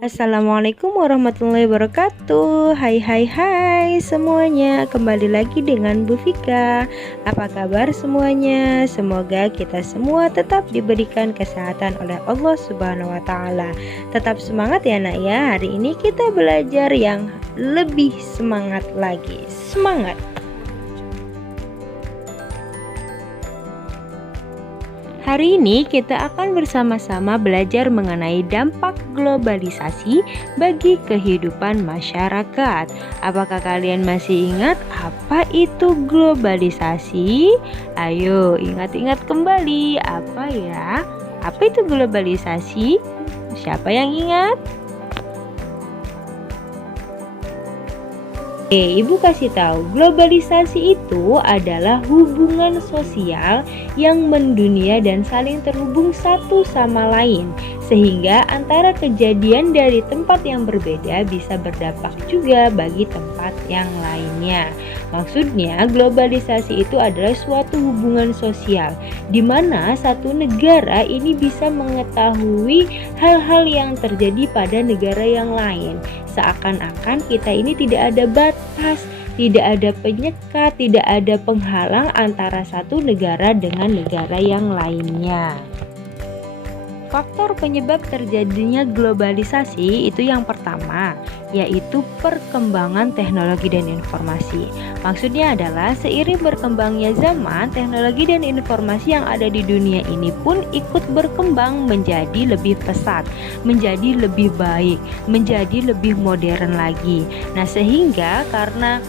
Assalamualaikum warahmatullahi wabarakatuh. Hai semuanya. Kembali lagi dengan Bu Vika. Apa kabar semuanya? Semoga kita semua tetap diberikan kesehatan oleh Allah Subhanahu wa taala. Tetap semangat ya Nak ya. Hari ini kita belajar yang lebih semangat lagi. Semangat. Hari ini kita akan bersama-sama belajar mengenai dampak globalisasi bagi kehidupan masyarakat. Apakah kalian masih ingat apa itu globalisasi? Ayo ingat-ingat kembali apa ya? Apa itu globalisasi? Siapa yang ingat? Ibu kasih tahu, globalisasi itu adalah hubungan sosial yang mendunia dan saling terhubung satu sama lain, sehingga antara kejadian dari tempat yang berbeda bisa berdampak juga bagi tempat yang lainnya. Maksudnya, globalisasi itu adalah suatu hubungan sosial di mana satu negara ini bisa mengetahui hal-hal yang terjadi pada negara yang lain. Seakan-akan kita ini tidak ada batas, tidak ada penyekat, tidak ada penghalang antara satu negara dengan negara yang lainnya. Faktor penyebab terjadinya globalisasi itu yang pertama, yaitu perkembangan teknologi dan informasi. Maksudnya adalah seiring berkembangnya zaman, teknologi dan informasi yang ada di dunia ini pun ikut berkembang menjadi lebih pesat, menjadi lebih baik, menjadi lebih modern lagi. Nah, sehingga karena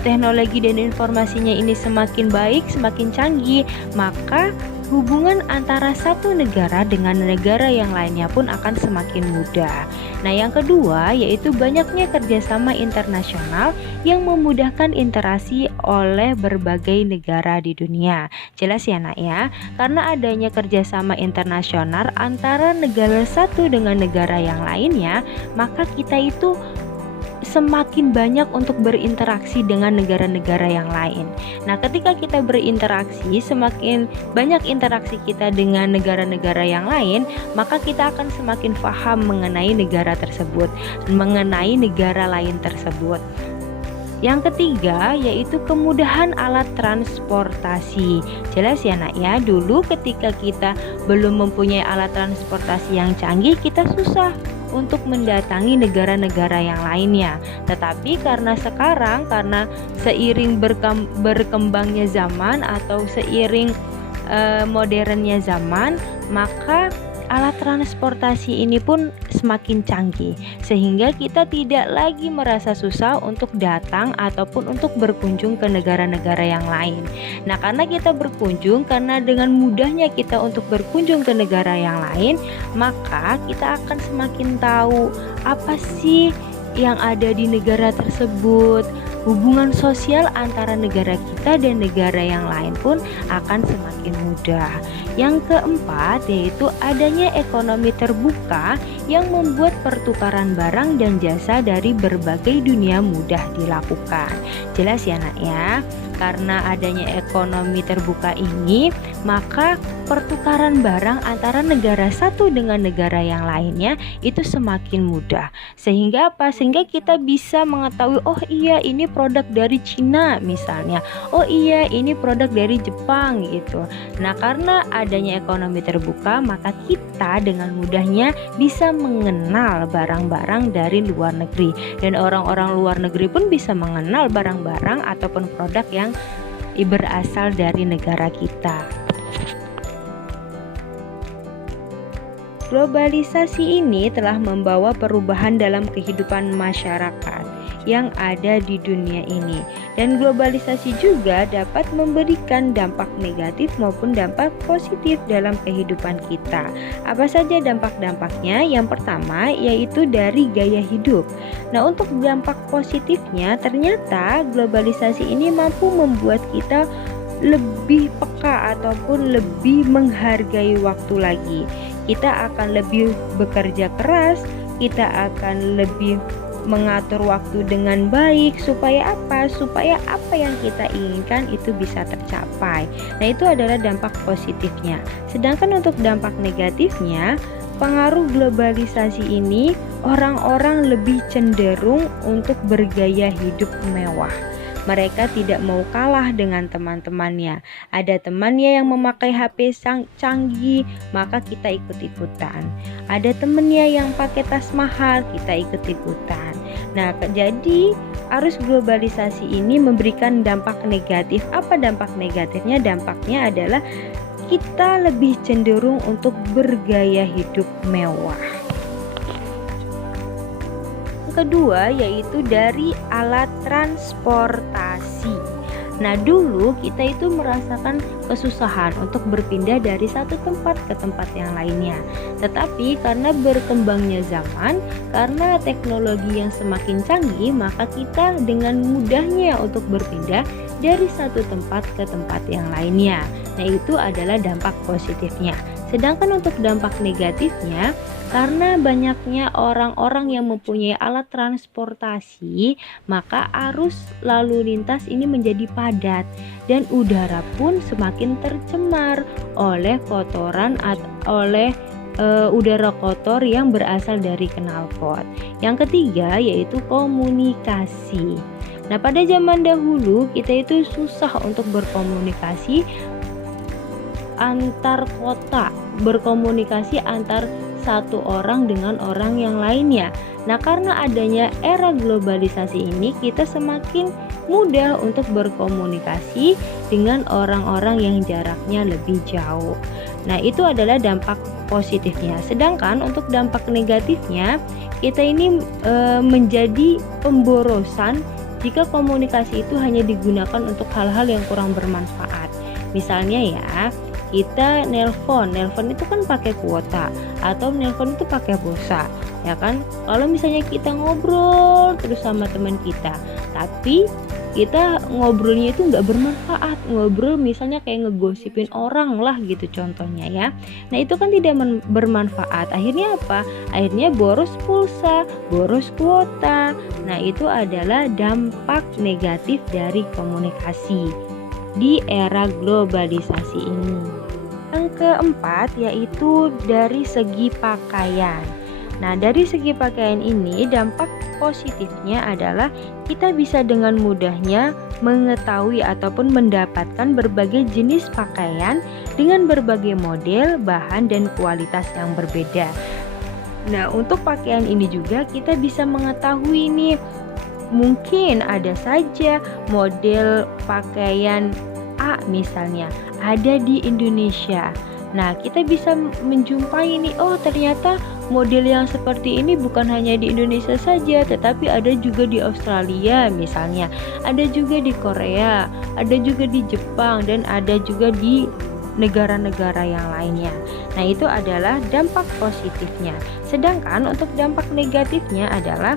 teknologi dan informasinya ini semakin baik, semakin canggih, maka hubungan antara satu negara dengan negara yang lainnya pun akan semakin mudah. Nah, yang kedua yaitu banyaknya kerjasama internasional yang memudahkan interaksi oleh berbagai negara di dunia. Jelas ya Nak ya, karena adanya kerjasama internasional antara negara satu dengan negara yang lainnya, maka kita itu semakin banyak untuk berinteraksi dengan negara-negara yang lain. Nah, ketika kita berinteraksi, semakin banyak interaksi kita dengan negara-negara yang lain, maka kita akan semakin paham mengenai negara tersebut, mengenai negara lain tersebut. Yang ketiga yaitu kemudahan alat transportasi. Jelas ya Nak ya, dulu ketika kita belum mempunyai alat transportasi yang canggih, kita susah untuk mendatangi negara-negara yang lainnya. Tetapi karena sekarang, karena seiring berkembangnya zaman atau seiring modernnya zaman, maka alat transportasi ini pun semakin canggih, sehingga kita tidak lagi merasa susah untuk datang ataupun untuk berkunjung ke negara-negara yang lain. Nah, karena kita berkunjung, karena dengan mudahnya kita untuk berkunjung ke negara yang lain, maka kita akan semakin tahu apa sih yang ada di negara tersebut. Hubungan sosial antara negara kita dan negara yang lain pun akan semakin mudah. Yang keempat yaitu adanya ekonomi terbuka yang membuat pertukaran barang dan jasa dari berbagai dunia mudah dilakukan. Jelas ya Nak ya, karena adanya ekonomi terbuka ini, maka pertukaran barang antara negara satu dengan negara yang lainnya itu semakin mudah. Sehingga apa? Sehingga kita bisa mengetahui, oh iya ini produk dari Cina misalnya, oh iya ini produk dari Jepang gitu. Nah, karena adanya ekonomi terbuka, maka kita dengan mudahnya bisa mengenal barang-barang dari luar negeri, dan orang-orang luar negeri pun bisa mengenal barang-barang ataupun produk yang berasal dari negara kita. Globalisasi ini telah membawa perubahan dalam kehidupan masyarakat yang ada di dunia ini, dan globalisasi juga dapat memberikan dampak negatif maupun dampak positif dalam kehidupan kita. Apa saja dampak-dampaknya? Yang pertama yaitu dari gaya hidup. Nah, untuk dampak positifnya, ternyata globalisasi ini mampu membuat kita lebih peka ataupun lebih menghargai waktu lagi. Kita akan lebih bekerja keras, kita akan lebih mengatur waktu dengan baik, supaya apa? Supaya apa yang kita inginkan itu bisa tercapai. Nah, itu adalah dampak positifnya. Sedangkan untuk dampak negatifnya, pengaruh globalisasi ini, orang-orang lebih cenderung untuk bergaya hidup mewah. Mereka tidak mau kalah dengan teman-temannya. Ada temannya yang memakai HP canggih, maka kita ikut-ikutan. Ada temannya yang pakai tas mahal, kita ikut-ikutan. Nah, jadi arus globalisasi ini memberikan dampak negatif. Apa dampak negatifnya? Dampaknya adalah kita lebih cenderung untuk bergaya hidup mewah. Kedua yaitu dari alat transportasi. Nah, dulu kita itu merasakan kesusahan untuk berpindah dari satu tempat ke tempat yang lainnya. Tetapi karena berkembangnya zaman, karena teknologi yang semakin canggih, maka kita dengan mudahnya untuk berpindah dari satu tempat ke tempat yang lainnya. Nah, itu adalah dampak positifnya. Sedangkan untuk dampak negatifnya, karena banyaknya orang-orang yang mempunyai alat transportasi, maka arus lalu lintas ini menjadi padat dan udara pun semakin tercemar oleh udara kotor yang berasal dari knalpot. Yang ketiga yaitu komunikasi. Nah, pada zaman dahulu kita itu susah untuk berkomunikasi antar kota, berkomunikasi antar satu orang dengan orang yang lainnya. Nah, karena adanya era globalisasi ini, kita semakin mudah untuk berkomunikasi dengan orang-orang yang jaraknya lebih jauh. Nah, itu adalah dampak positifnya. Sedangkan untuk dampak negatifnya, kita ini menjadi pemborosan jika komunikasi itu hanya digunakan untuk hal-hal yang kurang bermanfaat. Misalnya ya, kita nelpon itu kan pakai kuota, atau nelpon itu pakai pulsa, ya kan? Kalau misalnya kita ngobrol terus sama teman kita, tapi kita ngobrolnya itu nggak bermanfaat, ngobrol misalnya kayak ngegosipin orang lah gitu contohnya ya. Nah, itu kan tidak bermanfaat. Akhirnya apa? Akhirnya boros pulsa, boros kuota. Nah, itu adalah dampak negatif dari komunikasi di era globalisasi ini. Yang keempat yaitu dari segi pakaian. Nah, dari segi pakaian ini dampak positifnya adalah kita bisa dengan mudahnya mengetahui ataupun mendapatkan berbagai jenis pakaian dengan berbagai model, bahan, dan kualitas yang berbeda. Nah, untuk pakaian ini juga kita bisa mengetahui nih, mungkin ada saja model pakaian A misalnya ada di Indonesia. Nah, kita bisa menjumpai nih, oh ternyata model yang seperti ini bukan hanya di Indonesia saja, tetapi ada juga di Australia misalnya, ada juga di Korea, ada juga di Jepang, dan ada juga di negara-negara yang lainnya. Nah, itu adalah dampak positifnya. Sedangkan untuk dampak negatifnya adalah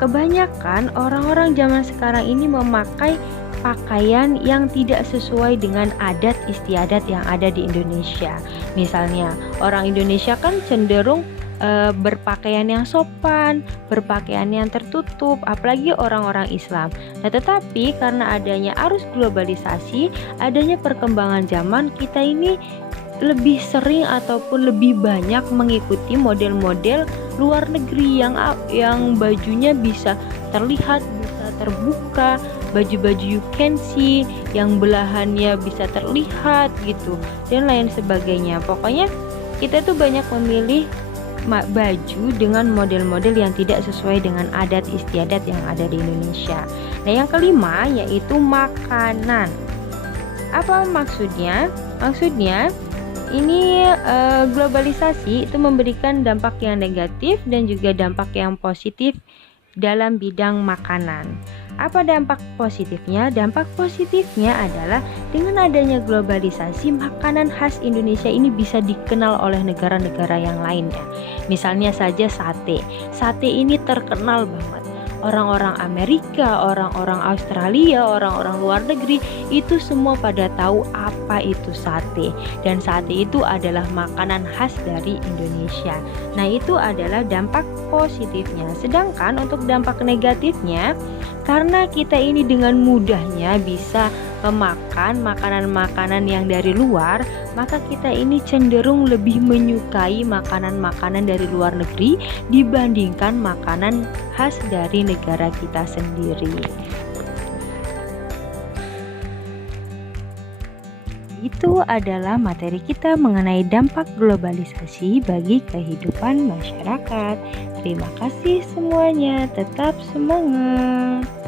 kebanyakan orang-orang zaman sekarang ini memakai pakaian yang tidak sesuai dengan adat istiadat yang ada di Indonesia. Misalnya, orang Indonesia kan cenderung berpakaian yang sopan, berpakaian yang tertutup, apalagi orang-orang Islam. Nah, tetapi karena adanya arus globalisasi, adanya perkembangan zaman, kita ini lebih sering ataupun lebih banyak mengikuti model-model luar negeri yang bajunya bisa terlihat, bisa terbuka, baju-baju you can see yang belahannya bisa terlihat gitu, dan lain sebagainya. Pokoknya kita tuh banyak memilih baju dengan model-model yang tidak sesuai dengan adat istiadat yang ada di Indonesia. Nah, yang kelima yaitu makanan. Apa maksudnya? Maksudnya ini globalisasi itu memberikan dampak yang negatif dan juga dampak yang positif dalam bidang makanan. Apa dampak positifnya? Dampak positifnya adalah dengan adanya globalisasi, makanan khas Indonesia ini bisa dikenal oleh negara-negara yang lainnya. Misalnya saja sate. Sate ini terkenal banget. Orang-orang Amerika, orang-orang Australia, orang-orang luar negeri itu semua pada tahu apa itu sate. Dan sate itu adalah makanan khas dari Indonesia. Nah, itu adalah dampak positifnya. Sedangkan untuk dampak negatifnya, karena kita ini dengan mudahnya bisa memakan makanan-makanan yang dari luar, maka kita ini cenderung lebih menyukai makanan-makanan dari luar negeri dibandingkan makanan khas dari negara kita sendiri. Itu adalah materi kita mengenai dampak globalisasi bagi kehidupan masyarakat. Terima kasih semuanya, tetap semangat.